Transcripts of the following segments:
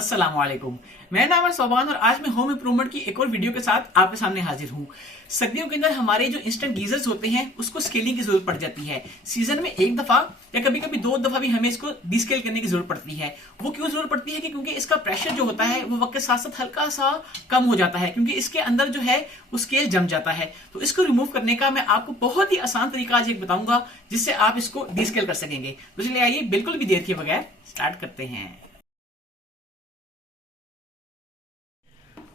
अस्सलाम वालेकुम। मेरा नाम है सोबान और आज मैं होम इम्प्रूवमेंट की एक और वीडियो के साथ आपके सामने हाजिर हूँ। सर्दियों के अंदर हमारे जो इंस्टेंट गीजर्स होते हैं उसको स्केलिंग की जरूरत पड़ जाती है। सीजन में एक दफा या कभी कभी दो दफा भी हमें इसको डिस्केल करने की जरूरत पड़ती है। वो क्यों जरूरत पड़ती है कि क्योंकि इसका प्रेशर जो होता है वो वक्त के साथ साथ हल्का सा कम हो जाता है, क्योंकि इसके अंदर जो है वो स्केल जम जाता है। तो इसको रिमूव करने का मैं आपको बहुत ही आसान तरीका आज एक बताऊंगा जिससे आप इसको डिस्केल कर सकेंगे। तो चलिए आइए बिल्कुल भी देर किए बगैर स्टार्ट करते हैं।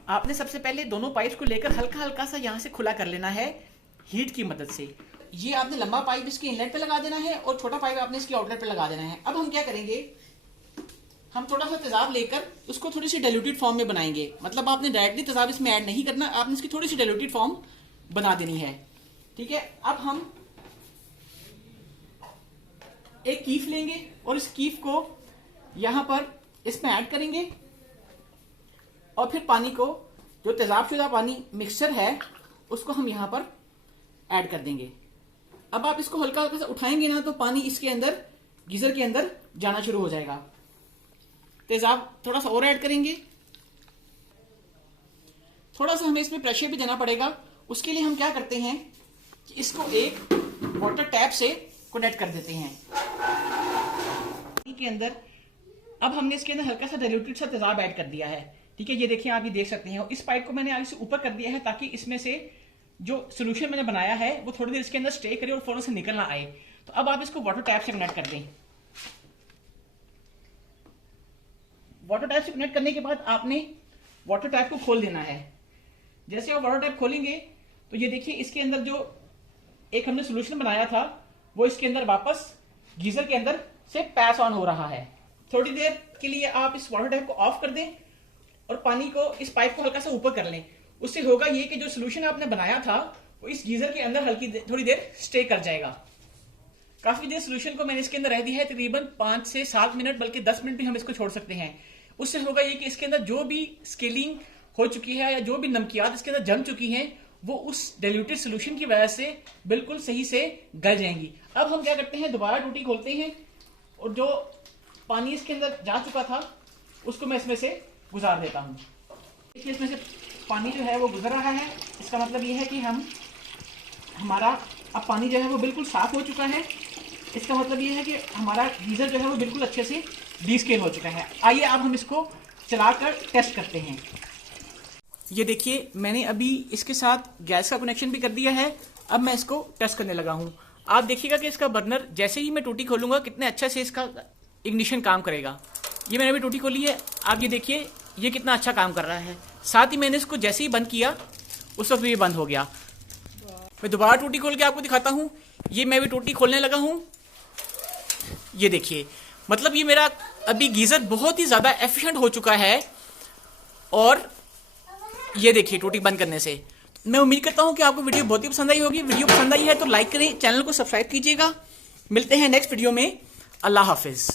आपने सबसे पहले दोनों पाइप्स को लेकर हल्का हल्का सा यहां से खुला कर लेना है हीट की मदद से। ये आपने लंबा पाइप इसके इनलेट पे लगा देना है और छोटा पाइप आपने इसके आउटलेट पे लगा देना है। अब हम क्या करेंगे, हम थोड़ा सा तेजाब लेकर उसको थोड़ी सी डाइल्यूटेड फॉर्म में बनाएंगे। मतलब आपने डायरेक्टली तेजाब इसमें ऐड नहीं करना, आपने इसकी थोड़ी सी डाइल्यूटेड फॉर्म बना देनी है। ठीक है, अब हम एक कीफ लेंगे और इस कीफ को यहां पर इसमें ऐड करेंगे और फिर पानी को, जो तेजाबशुदा पानी मिक्सचर है, उसको हम यहां पर ऐड कर देंगे। अब आप इसको हल्का हल्का से उठाएंगे ना तो पानी इसके अंदर गीजर के अंदर जाना शुरू हो जाएगा। तेजाब थोड़ा सा और ऐड करेंगे, थोड़ा सा हमें इसमें प्रेशर भी देना पड़ेगा। उसके लिए हम क्या करते हैं कि इसको एक वाटर टैप से कनेक्ट कर देते हैं के अंदर। अब हमने इसके अंदर हल्का सा डाइल्यूटेड सा तेजाब ऐड कर दिया है। ठीक है, ये देखिए, आप ये देख सकते हैं। इस पाइप को मैंने आगे से ऊपर कर दिया है ताकि इसमें से जो सोल्यूशन मैंने बनाया है वो थोड़ी देर इसके अंदर स्टे करे और फौरन से निकल ना आए। तो अब आप इसको वाटर टैप से कनेक्ट कर दें। वाटर टैप से कनेक्ट करने के बाद आपने वाटर टैप को खोल देना है। जैसे आप वाटर टैप खोलेंगे तो ये देखिए, इसके अंदर जो एक हमने सोल्यूशन बनाया था वो इसके अंदर वापस गीजर के अंदर से पैस ऑन हो रहा है। थोड़ी देर के लिए आप इस वाटर टैप को ऑफ कर दें और पानी को, इस पाइप को हल्का सा ऊपर कर लें। उससे होगा ये कि जो सोल्यूशन आपने बनाया था वो इस गीजर के अंदर थोड़ी देर स्टे कर जाएगा। काफी देर सोल्यूशन को मैंने इसके अंदर रह दिया है, तकरीबन 5 से 7 मिनट, बल्कि 10 मिनट भी हम इसको छोड़ सकते हैं। उससे होगा ये कि इसके अंदर जो भी स्केलिंग हो चुकी है या जो भी नमकियात इसके अंदर जम चुकी हैं वो उस डाइल्यूटेड सोल्यूशन की वजह से बिल्कुल सही से गल जाएंगी। अब हम क्या करते हैं, दोबारा टूटी खोलते हैं और जो पानी इसके अंदर जा चुका था उसको मैं इसमें से गुजार देता हूँ। देखिए, इसमें से पानी जो है वो गुजर रहा है। इसका मतलब ये है कि हमारा अब पानी जो है वो बिल्कुल साफ हो चुका है। इसका मतलब ये है कि हमारा गीजर जो है वो बिल्कुल अच्छे से डीस्केल हो चुका है। आइए अब हम इसको चलाकर टेस्ट करते हैं। ये देखिए, मैंने अभी इसके साथ गैस का कनेक्शन भी कर दिया है। अब मैं इसको टेस्ट करने लगा हूँ। आप देखिएगा कि इसका बर्नर जैसे ही मैं टूटी खोलूंगा कितने अच्छा से इसका इग्निशन काम करेगा। ये मैंने अभी टूटी खोली है, आप ये देखिए ये कितना अच्छा काम कर रहा है। साथ ही मैंने इसको जैसे ही बंद किया उस वक्त ये बंद हो गया। मैं दोबारा टूटी खोल के आपको दिखाता हूँ। ये मैं भी टूटी खोलने लगा हूँ। ये देखिए, मतलब ये मेरा अभी गीजर बहुत ही ज्यादा एफिशिएंट हो चुका है। और ये देखिए, टूटी बंद करने से मैं उम्मीद करता हूँ कि आपको वीडियो बहुत ही पसंद आई होगी। वीडियो पसंद आई है तो लाइक करें, चैनल को सब्सक्राइब कीजिएगा। मिलते हैं नेक्स्ट वीडियो में। अल्लाह हाफिज।